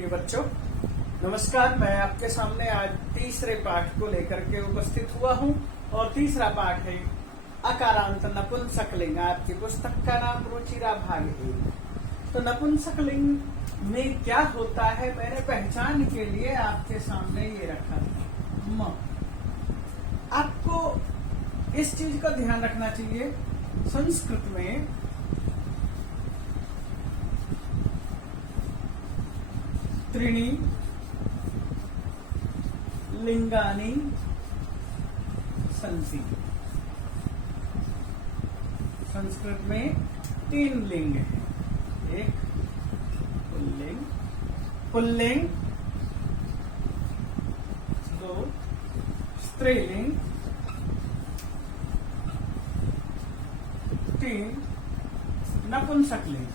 प्रिय बच्चों, नमस्कार। मैं आपके सामने आज तीसरे पाठ को लेकर के उपस्थित हुआ हूं और तीसरा पाठ है अकारांत नपुंसकलिंग। आपकी पुस्तक का नाम रुचिरा भाग 1। तो नपुंसकलिंग में क्या होता है, मैंने पहचान के लिए आपके सामने ये रखा था म। आपको इस चीज का ध्यान रखना चाहिए, संस्कृत में त्रीणि लिंगानि सन्ति। संस्कृत में 3 लिंग हैं। एक पुल्लिंग, 2 स्त्रीलिंग, 3 नपुंसकलिंग।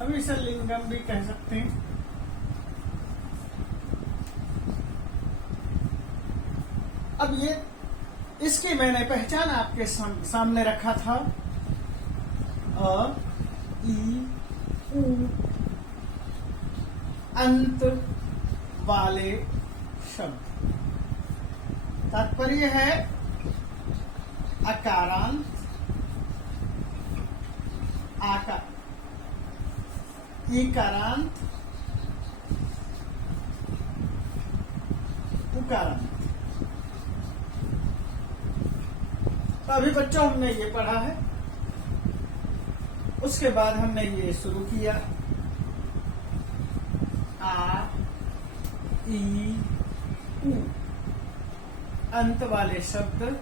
हम इसे लिंगम भी कह सकते हैं। अब ये इसकी मैंने पहचान आपके सामने रखा था। अ, ई, उ अंत वाले शब्द। तात्पर्य है अकारांत, आकार, ईकारांत, उकारांत। तो अभी बच्चों हमने ये पढ़ा है, उसके बाद हमने ये शुरू किया आ, ई, उ अंत वाले शब्द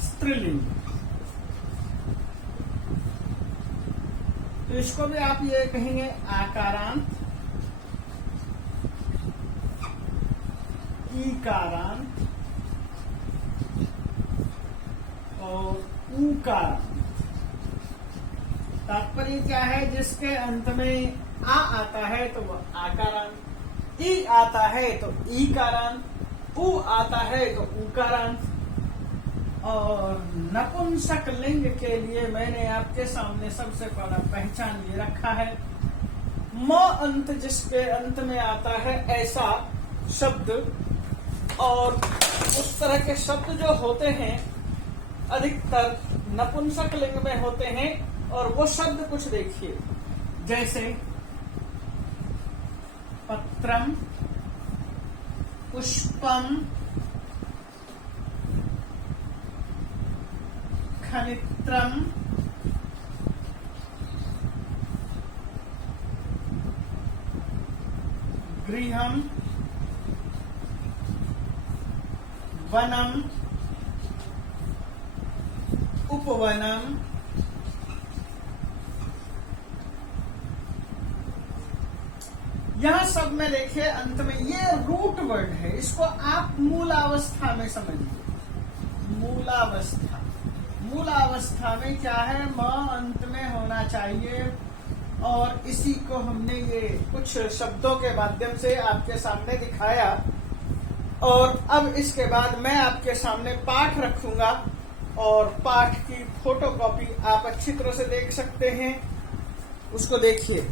स्त्रीलिंग। तो इसको भी आप ये कहेंगे आकारांत, ईकारांत और ऊकारांत। तात्पर्य क्या है, जिसके अंत में आ आता है तो वह आकारांत, ई आता है तो ईकारांत, उ आता है तो ऊकारांत। और नपुंसक लिंग के लिए मैंने आपके सामने सबसे पहला पहचान ये रखा है, म अंत जिसके अंत में आता है ऐसा शब्द। और उस तरह के शब्द जो होते हैं अधिकतर नपुंसक लिंग में होते हैं। और वो शब्द कुछ देखिए, जैसे पत्रम, पुष्पम, खनित्रम, गृहम, वनम, उपवनम, यहां सब में देखिए अंत में ये रूट वर्ड है, इसको आप मूलावस्था में समझिए। मूलावस्था में क्या है, म अंत में होना चाहिए। और इसी को हमने ये कुछ शब्दों के माध्यम से आपके सामने दिखाया। और अब इसके बाद मैं आपके सामने पाठ रखूंगा और पाठ की फोटोकॉपी आप अच्छी तरह से देख सकते हैं, उसको देखिए।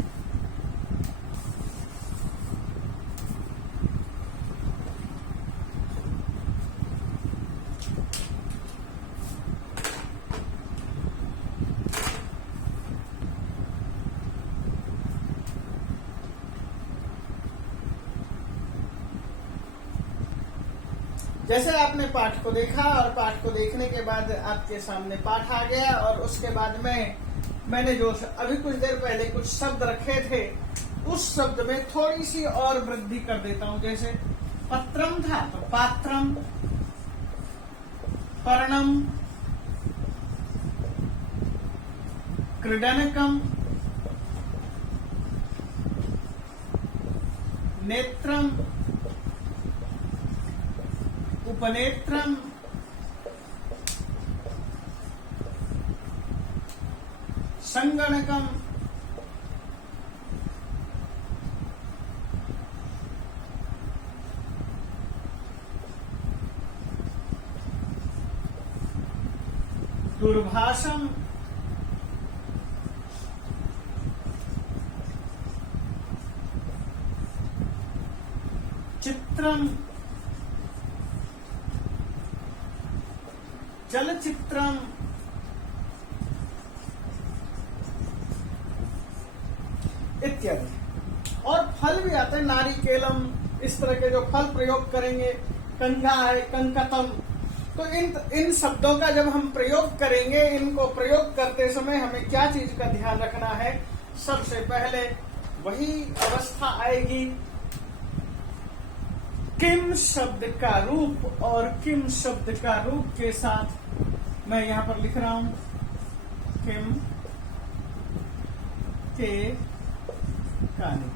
जैसे आपने पाठ को देखा और पाठ को देखने के बाद आपके सामने पाठ आ गया। और उसके बाद मैंने जो अभी कुछ देर पहले कुछ शब्द रखे थे, उस शब्द में थोड़ी सी और वृद्धि कर देता हूं। जैसे पत्रम था तो पात्रम, पर्णम, क्रीडनकम, नेत्रम, उपनेत्रम, संगणकम, दूरभाषम चित्रम चलचित्रम इत्यादि। और फल भी आते हैं, नारिकेलम, इस तरह के जो फल प्रयोग करेंगे, कंघा है, कंकतम। तो इन शब्दों का जब हम प्रयोग करेंगे, इनको प्रयोग करते समय हमें क्या चीज का ध्यान रखना है? सबसे पहले वही अवस्था आएगी, किम शब्द का रूप, और किम शब्द का रूप के साथ मैं यहां पर लिख रहा हूं किम के कानी,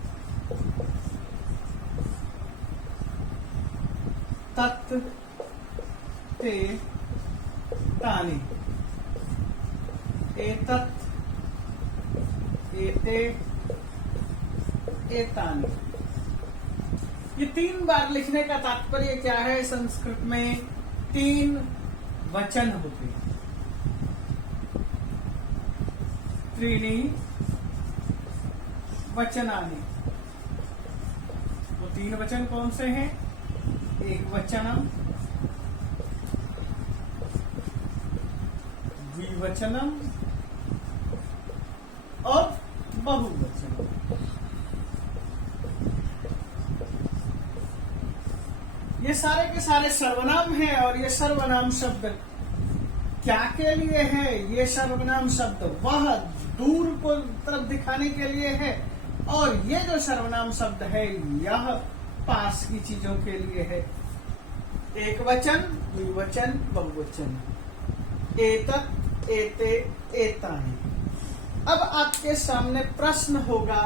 तत् ते तानि, एतत् एते एतानि। ये 3 बार लिखने का तात्पर्य क्या है? संस्कृत में 3 वचन होते हैं। त्रीणि वचनानि। वो 3 वचन कौन से हैं? एक वचनम, द्विवचनम और बहुवचनम। ये सारे के सारे सर्वनाम हैं, और ये सर्वनाम शब्द क्या के लिए है? ये सर्वनाम शब्द वह दूर को तरफ दिखाने के लिए है, और ये जो सर्वनाम शब्द है यह पास की चीजों के लिए है। एक वचन, द्विवचन, बहुवचन। एतत् एते एतानि। अब आपके सामने प्रश्न होगा,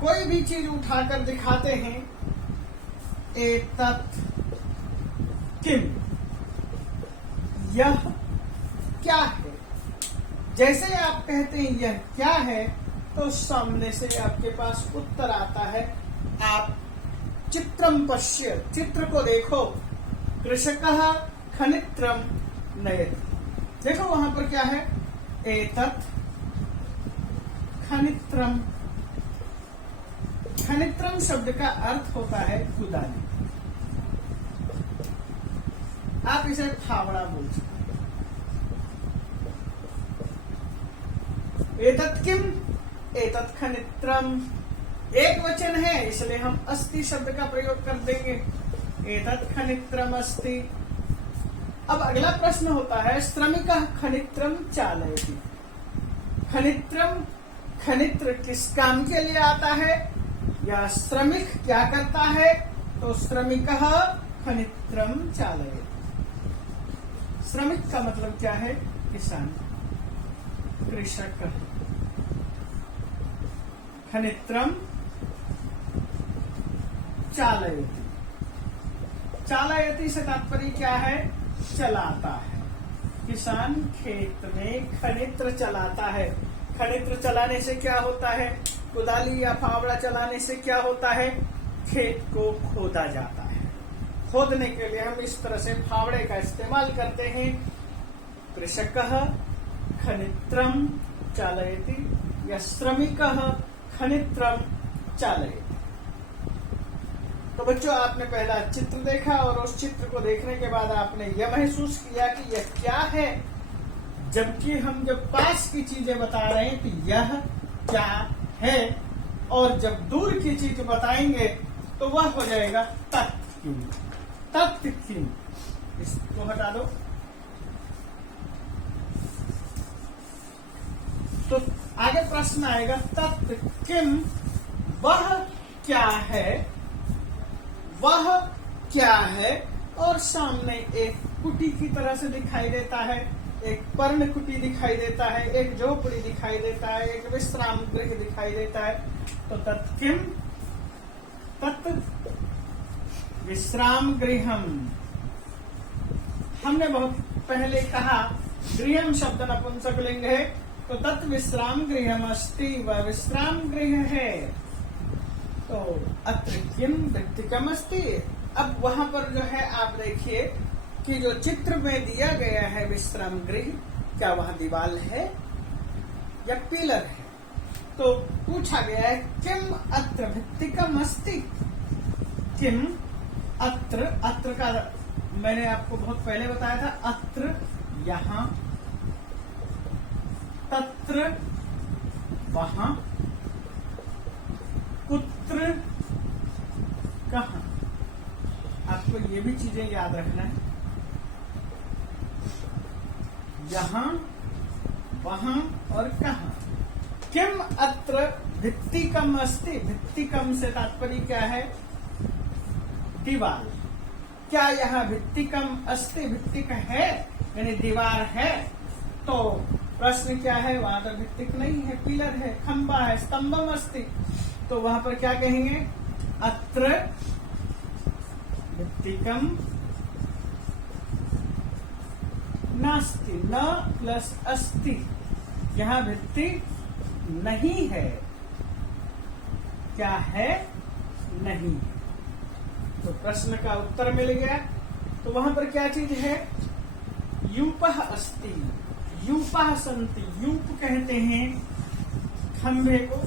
कोई भी चीज उठाकर दिखाते हैं, एतत् किम, यह क्या है? जैसे आप कहते हैं यह क्या है, तो सामने से आपके पास उत्तर आता है, आप चित्रम पश्य, चित्र को देखो, कृषकः खनित्रम नयति। देखो वहां पर क्या है? एतत् खनित्रम। खनित्रम शब्द का अर्थ होता है खुदानी। आप इसे फावड़ा बोल सकते। एतत् किम, एतत् खनित्रम। एक वचन है, इसलिए हम अस्ति शब्द का प्रयोग कर देंगे, एतत् खनित्रम अस्ति। अब अगला प्रश्न होता है, श्रमिकः खनित्रम चालयति। खनित्रम, खनित्र किस काम के लिए आता है, या श्रमिक क्या करता है? तो श्रमिकः खनित्रम चालयति। श्रमिक का मतलब क्या है? किसान, कृषक। खनित्रम चालयति। चालयति से तात्पर्य क्या है? चलाता है। किसान खेत में खनित्र चलाता है। खनित्र चलाने से क्या होता है? कुदाली या फावड़ा चलाने से क्या होता है? खेत को खोदा जाता है। खोदने के लिए हम इस तरह से फावड़े का इस्तेमाल करते हैं। कृषकः खनित्रम चालयति या श्रमिकः खनित्रम चालयति। तो बच्चों, आपने पहला चित्र देखा, और उस चित्र को देखने के बाद आपने यह महसूस किया कि यह क्या है, जबकि हम जब पास की चीजें बता रहे हैं तो यह क्या है, और जब दूर की चीज बताएंगे तो वह हो जाएगा तत् किम। तत् किम, इसको हटा दो। तो आगे प्रश्न आएगा, तत् किम, वह क्या है, वह क्या है। और सामने एक कुटी की तरह से दिखाई देता है, एक पर्ण कुटी दिखाई देता है, एक झोपड़ी दिखाई देता है, एक विश्राम गृह दिखाई देता है। तो तत् किम, तत् विश्राम गृहम। हमने बहुत पहले कहा गृहम शब्द नपुंसकलिंग है, तो तत् विश्राम गृहम अस्ति, वह विश्राम गृह है। तो अत्र किम वृत्तिकम अस्ति। अब वहां पर जो है आप देखिए कि जो चित्र में दिया गया है विश्राम गृह, क्या वह दीवार है या पिलर है? तो पूछा गया है किम अत्र भित्तिकम अस्ति। किम अत्र, अत्र का मैंने आपको बहुत पहले बताया था, अत्र यहाँ, तत्र वहां, कुत्र कहां। आपको ये भी चीजें याद रखना है, यहां, वहां और कहां। किम अत्र भित्तिकम अस्ति। भित्तिकम से तात्पर्य क्या है? दीवार। क्या यहाँ भित्तिकम अस्ति, भित्तिक है यानी दीवार है? तो प्रश्न क्या है? वहां पर भित्तिक नहीं है, पिलर है, खंबा है, स्तंभम अस्ति। तो वहां पर क्या कहेंगे? अत्र भित्तिकम नास्ति। न प्लस अस्ति, यहाँ भित्ति नहीं है। क्या है? नहीं है। तो प्रश्न का उत्तर मिल गया। तो वहां पर क्या चीज है? यूपः अस्ति, यूपः सन्ति। यूप कहते हैं खंभे को,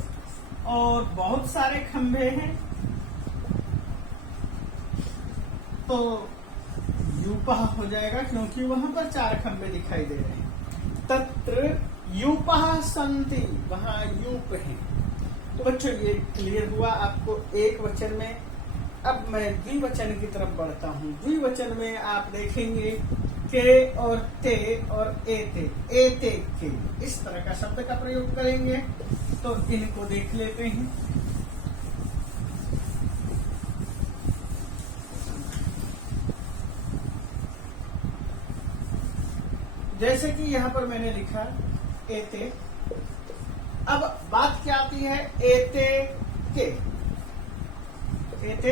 और बहुत सारे खंभे हैं, तो यूपः हो जाएगा क्योंकि वहां पर 4 खंभे दिखाई दे रहे हैं। तत्र यूपः सन्ति, वहां यूप है। तो बच्चों ये क्लियर हुआ आपको एक वचन में। अब मैं द्विवचन की तरफ बढ़ता हूँ। द्विवचन में आप देखेंगे के और ते और एते के, इस तरह का शब्द का प्रयोग करेंगे। तो इनको देख लेते हैं। जैसे कि यहाँ पर मैंने लिखा एते। अब बात क्या आती है? एते के, एते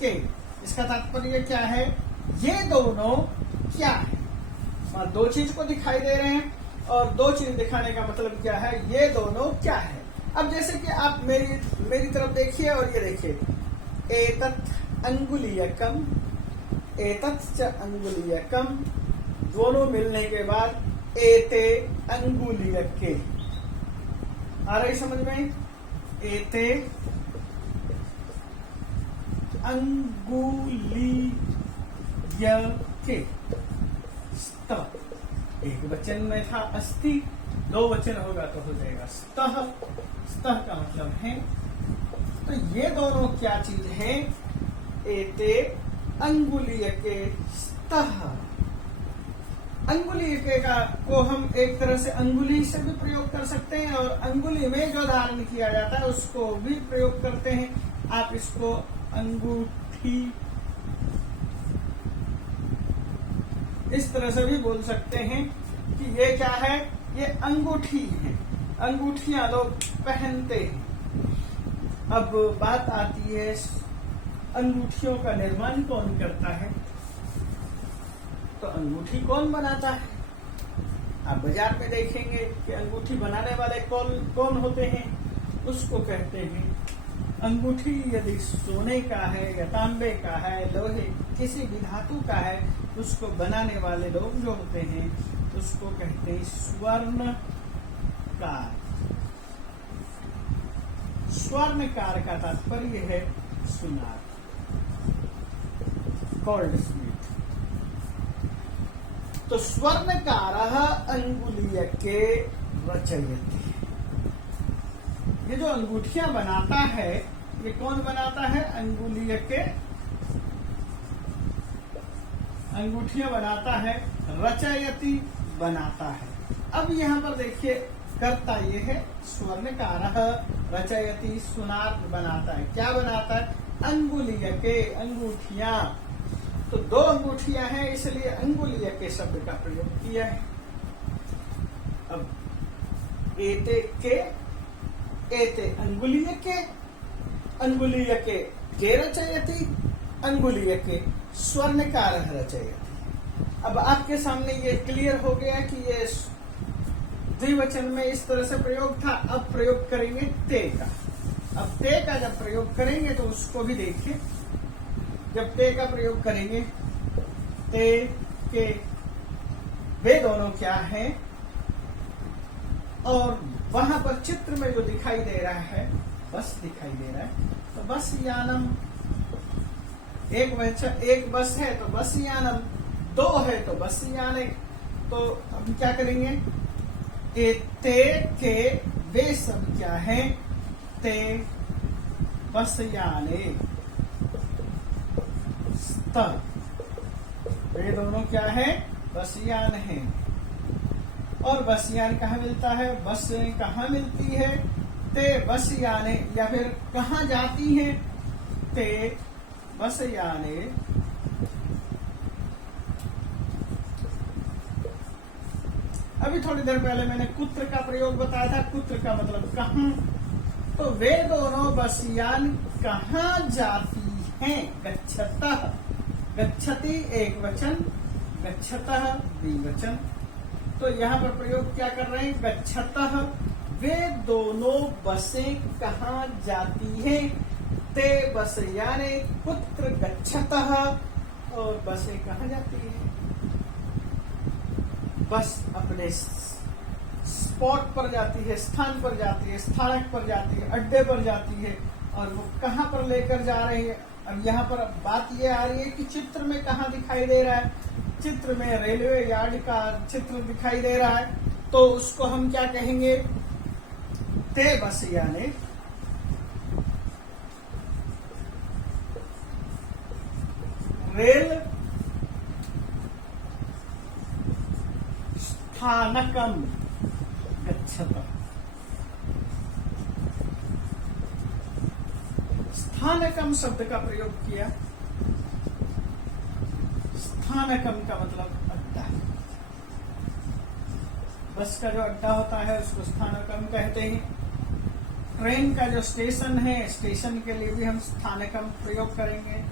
के, इसका तात्पर्य क्या है? ये दोनों क्या है? और 2 चीज को दिखाई दे रहे हैं, और 2 चीज दिखाने का मतलब क्या है? ये दोनों क्या है? अब जैसे कि आप मेरी तरफ देखिए और ये देखिए, एतत् अंगुलीयकम, एतत् च अंगुलीयकम, दोनों मिलने के बाद एते अंगुलीयके। आ रही समझ में? एते अंगुलीयके। स्तः एक वचन में था अस्ति, 2 वचन होगा तो हो जाएगा स्तः। स्तः का मतलब है। तो ये दोनों क्या चीज है? एते अंगुलीयके स्तः। अंगुलीयके का को हम एक तरह से अंगुली से भी प्रयोग कर सकते हैं, और अंगुली में जो धारण किया जाता है उसको भी प्रयोग करते हैं। आप इसको अंगूठी इस तरह से भी बोल सकते हैं कि ये क्या है? ये अंगूठी है। अंगूठियां लोग पहनते हैं। अब बात आती है अंगूठियों का निर्माण कौन करता है? तो अंगूठी कौन बनाता है? आप बाजार में देखेंगे कि अंगूठी बनाने वाले कौन होते हैं? उसको कहते हैं अंगूठी। यदि सोने का है या तांबे का है, लोहे किसी भी धातु का है, उसको बनाने वाले लोग जो होते हैं उसको कहते हैं स्वर्णकार। स्वर्णकार का तात्पर्य है सुनार, गोल्ड स्मिथ। तो स्वर्णकारः अंगुलीयके रचयति। ये जो अंगूठियां बनाता है, ये कौन बनाता है? अंगुलीयके। अंगूठियां बनाता है, रचयति बनाता है। अब यहाँ पर देखिए कर्ता ये है स्वर्णकारः, रचयति सुनार बनाता है। क्या बनाता है? अंगुलीयके, अंगूठियां। तो 2 अंगूठियां हैं, इसलिए अंगुलीयके शब्द का प्रयोग किया है। अब एते के, एते अंगुलीयके, अंगुलीयके के रचयति, अंगुलीयके स्वर्णकारः रचयति। अब आपके सामने ये क्लियर हो गया कि ये द्विवचन में इस तरह से प्रयोग था। अब प्रयोग करेंगे ते का। अब ते का जब प्रयोग करेंगे तो उसको भी देखिए। जब ते का प्रयोग करेंगे ते, के, वे दोनों क्या हैं? और वहां पर चित्र में जो दिखाई दे रहा है बस दिखाई दे रहा है, तो बस यानम, एक बस है तो बस यानम, दो है तो बस याने। तो हम क्या करेंगे? ते, के, वे सब क्या हैं? ते, बस याने, स्त, वे दोनों क्या है? बस यान है। और बस यान कहाँ मिलता है? बस कहाँ मिलती है? ते बस याने, या फिर कहाँ जाती है? ते बस याने अभी थोड़ी देर पहले मैंने कुत्र का प्रयोग बताया था। कुत्र का मतलब कहाँ। तो वे दोनों बसयान कहाँ जाती हैं? गच्छतः, गच्छति एक वचन, गच्छतः द्विवचन। तो यहाँ पर प्रयोग क्या कर रहे हैं? गच्छतः, वे दोनों बसें कहाँ जाती हैं? ते बसयाने, कुत्र गच्छतः, और बसें कहाँ जाती हैं? बस अपने स्पॉट पर जाती है, स्थान पर जाती है, स्थानक पर जाती है, अड्डे पर जाती है। और वो कहाँ पर लेकर जा रही है? अब यहाँ पर बात ये आ रही है कि चित्र में कहाँ दिखाई दे रहा है? चित्र में रेलवे यार्ड का चित्र दिखाई दे रहा है, तो उसको हम क्या कहेंगे? ते बस यानी रेल स्थानकम गच्छतः। स्थानकम शब्द का प्रयोग किया। स्थानकम का मतलब अड्डा। बस का जो अड्डा होता है उसको स्थानकम कहते हैं। ट्रेन का जो स्टेशन है, स्टेशन के लिए भी हम स्थानकम प्रयोग करेंगे।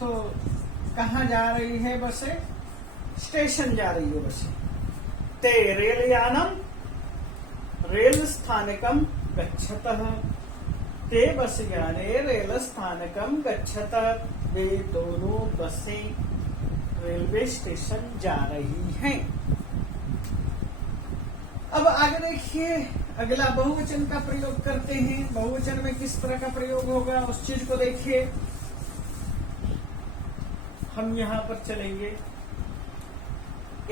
तो कहाँ जा रही है बसें? स्टेशन जा रही है बसें। ते रेल यानम रेल स्थानकम गच्छतः, ते बस याने रेल स्थानकम गच्छतः। वे दोनों बसें रेलवे स्टेशन जा रही हैं। अब आगे देखिए, अगला बहुवचन का प्रयोग करते हैं। बहुवचन में किस तरह का प्रयोग होगा उस चीज को देखिए। हम यहां पर चलेंगे।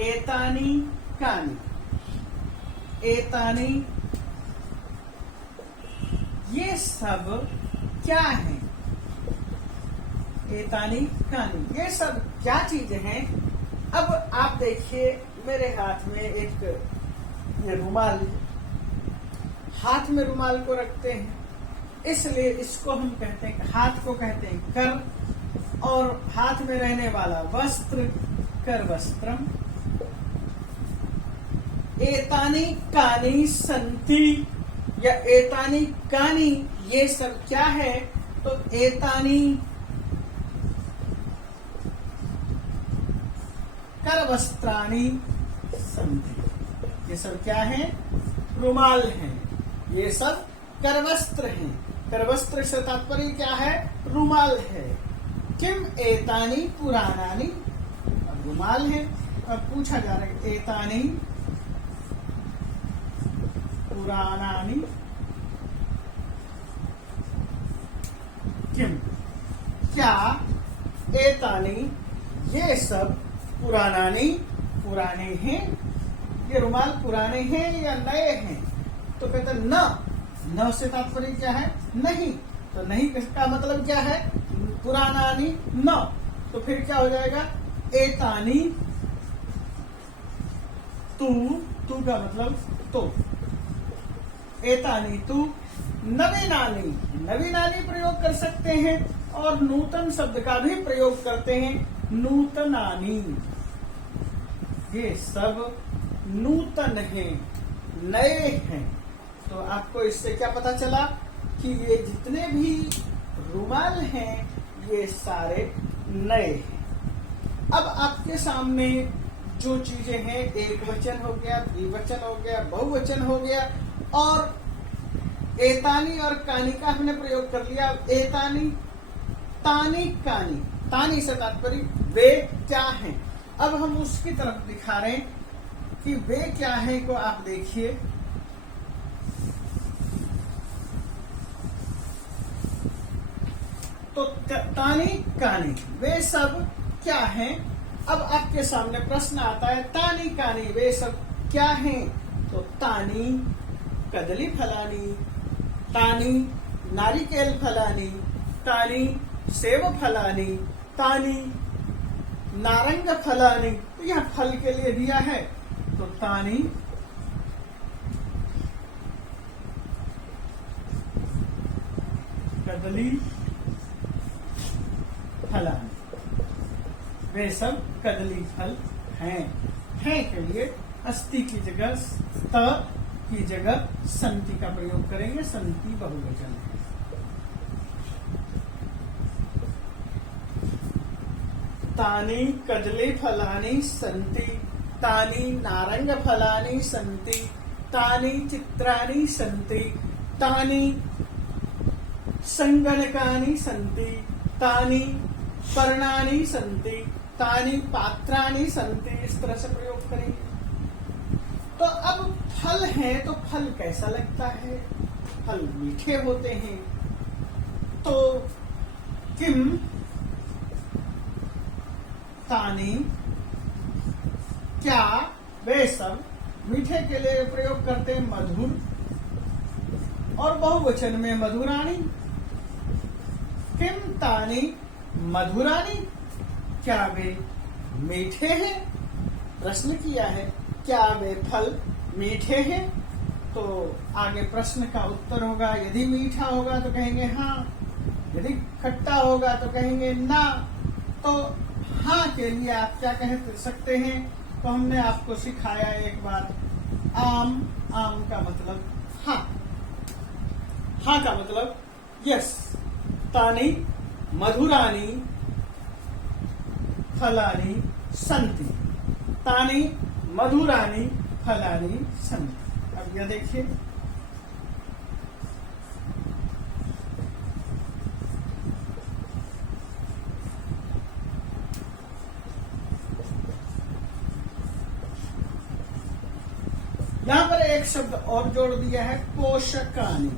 एतानी कानी, एतानी ये सब क्या है? एतानी कानी ये सब क्या चीजें हैं? अब आप देखिए, मेरे हाथ में एक ये रुमाल, हाथ में रुमाल को रखते हैं, इसलिए इसको हम कहते हैं, हाथ को कहते हैं कर, और हाथ में रहने वाला वस्त्र कर वस्त्रम। एतानी कानी संति या एतानी कानी ये सब क्या है? तो एतानी कर वस्त्राणी संति, ये सब क्या है? रुमाल हैं। ये सब करवस्त्र हैं। करवस्त्र से तात्पर्य क्या है? रुमाल है। किम एतानी पुराणानी, अब रुमाल है। अब पूछा जा रहा है एतानी पुराणानी किम, क्या एतानी ये सब पुराणानी पुराने हैं? ये रुमाल पुराने हैं या नए हैं? तो कहते न से तात्पर्य क्या है? नहीं। तो नहीं का मतलब क्या है? पुरानानी न। तो फिर क्या हो जाएगा? एतानी तू का मतलब तो। एतानी तू नवीनानी, नवीनानी प्रयोग कर सकते हैं, और नूतन शब्द का भी प्रयोग करते हैं, नूतनानी। ये सब नूतन हैं, नए हैं। तो आपको इससे क्या पता चला कि ये जितने भी रुमाल हैं ये सारे नए हैं। अब आपके सामने जो चीजें हैं, एक वचन हो गया, द्विवचन हो गया, बहुवचन हो गया, और एतानी और कानी का हमने प्रयोग कर लिया। एतानी तानी कानी, तानी से तात्पर्य वे क्या हैं। अब हम उसकी तरफ दिखा रहे हैं कि वे क्या हैं को आप देखिए। तो तानी कानी वे सब क्या हैं। अब आपके सामने प्रश्न आता है तानी कानी वे सब क्या हैं। तो तानी कदली फलानी, तानी नारिकेल फलानी, तानी सेब फलानी, तानी नारंग फलानी। तो यह फल के लिए दिया है। तो तानी कदली फलानी वे सब कदली फल हैं। हैं के लिए अस्ति की जगह त की जगह संति का प्रयोग करेंगे। संति बहुवचन है। तानी कदली फलानी संति, तानी नारंग फलानी संति, तानी चित्राणि संति, तानी संगणकानि संति, तानी पर्णानि संति, तानी पात्राणि संति। इस तरह से प्रयोग करेंगे। तो अब फल है तो फल कैसा लगता है। फल मीठे होते हैं। तो किम तानी क्या वे सब मीठे के लिए प्रयोग करते हैं मधुर, और बहुवचन में मधुराणी। किम तानी मधुराणी क्या वे मीठे हैं। प्रश्न किया है क्या वे फल मीठे हैं। तो आगे प्रश्न का उत्तर होगा यदि मीठा होगा तो कहेंगे हाँ, यदि खट्टा होगा तो कहेंगे ना। तो हाँ के लिए आप क्या कह सकते हैं। तो हमने आपको सिखाया एक बात, आम, आम का मतलब हाँ, हाँ का मतलब यस। तानी मधुरानी फलानी संति, तानी मधुरानी फलानी संति। अब यह देखिए यहां पर एक शब्द और जोड़ दिया है पोषकानी।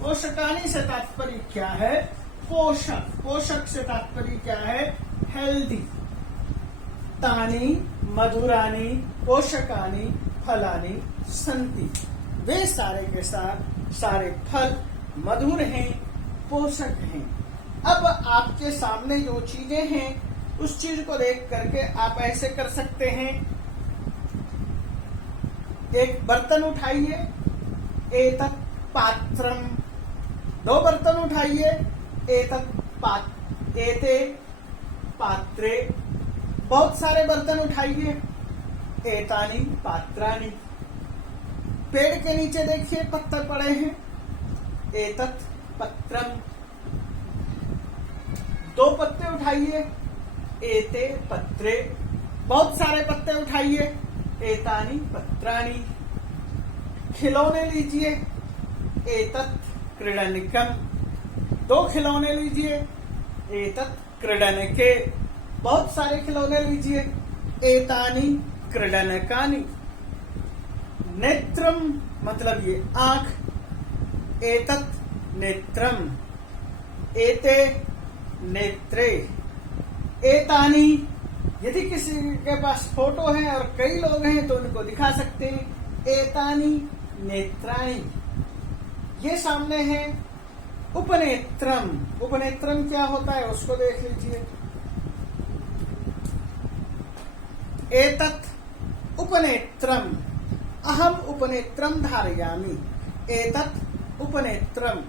पोषकानी से तात्पर्य क्या है। पोषक, पोषक से तात्पर्य क्या है हेल्दी। तानी मधुरानी पोषकानी फलानी संति वे सारे के सारे फल मधुर हैं, पोषक हैं। अब आपके सामने जो चीजें हैं उस चीज को देख करके आप ऐसे कर सकते हैं। एक बर्तन उठाइए, एतत् पात्रम। दो बर्तन उठाइए, एते पात्रे। बहुत सारे बर्तन उठाइए, एतानी पात्राणी। पेड़ के नीचे देखिए पत्थर पड़े हैं, एतत् पत्रम। दो पत्ते उठाइए, एते पत्रे। बहुत सारे पत्ते उठाइए, एतानी पत्राणी। खिलौने लीजिए, एतत् क्रीडनकम। दो खिलौने लीजिए, एतत् क्रीडनके। बहुत सारे खिलौने लीजिए, एतानी क्रीडनकानि। नेत्रम मतलब ये आंख, एतत् नेत्रम, एते नेत्रे। एतानी यदि किसी के पास फोटो है और कई लोग हैं तो उनको दिखा सकते हैं, एतानी नेत्राणि। ये सामने है उपनेत्रम। उपनेत्रम क्या होता है उसको देख लीजिए। एतत् उपनेत्रम, अहम उपनेत्रम धारयामि। एतत् उपनेत्रम।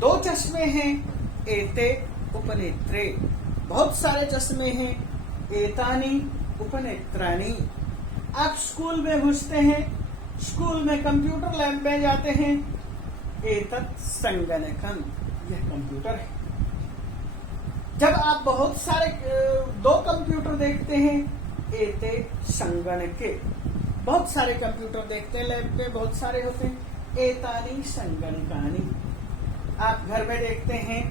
दो चश्मे हैं, एते उपनेत्रे। बहुत सारे चश्मे हैं, एतानी उपनेत्राणि। आप स्कूल में घुसते हैं, स्कूल में कंप्यूटर लैब में जाते हैं, एतत् संगणकम। यह कंप्यूटर है। जब आप बहुत सारे दो कंप्यूटर देखते हैं, एते संगणके। बहुत सारे कंप्यूटर देखते हैं लैब में, बहुत सारे होते हैं, एतानी संगणकानि। आप घर में देखते हैं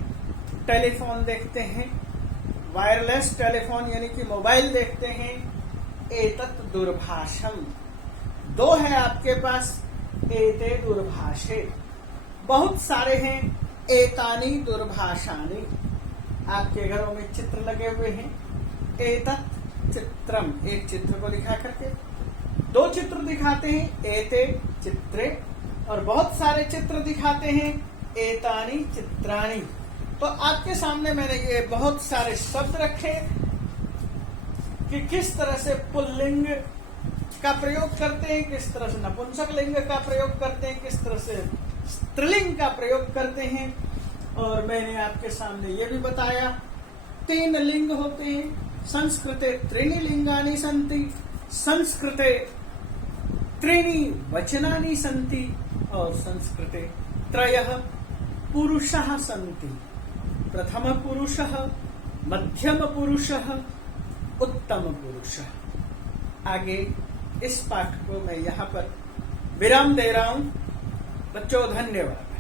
टेलीफोन देखते हैं, वायरलेस टेलीफोन यानी कि मोबाइल देखते हैं। एतत् दूरभाषम, दो है आपके पास, एते दूरभाषे। बहुत सारे हैं, एतानी दूरभाषानी। आपके घरों में चित्र लगे हुए हैं, एतत् चित्रम, एक चित्र को दिखा करके। दो चित्र दिखाते हैं, एते चित्रे, और बहुत सारे चित्र दिखाते हैं, एतानी चित्राणी। तो आपके सामने मैंने ये बहुत सारे शब्द रखे कि किस तरह से पुल्लिंग का प्रयोग करते हैं, किस तरह से नपुंसक लिंग का प्रयोग करते हैं, किस तरह से स्त्रीलिंग का प्रयोग करते हैं। और मैंने आपके सामने ये भी बताया 3 लिंग होते हैं। संस्कृते त्रीणि लिंगानि सन्ति, संस्कृते त्रीणि वचनानि सन्ति, और संस्कृते त्रयः पुरुषः सन्ति। प्रथम पुरुषः, मध्यम पुरुषः, उत्तम पुरुषः। आगे इस पाठ को मैं यहाँ पर विराम दे रहा हूं। बच्चों धन्यवाद।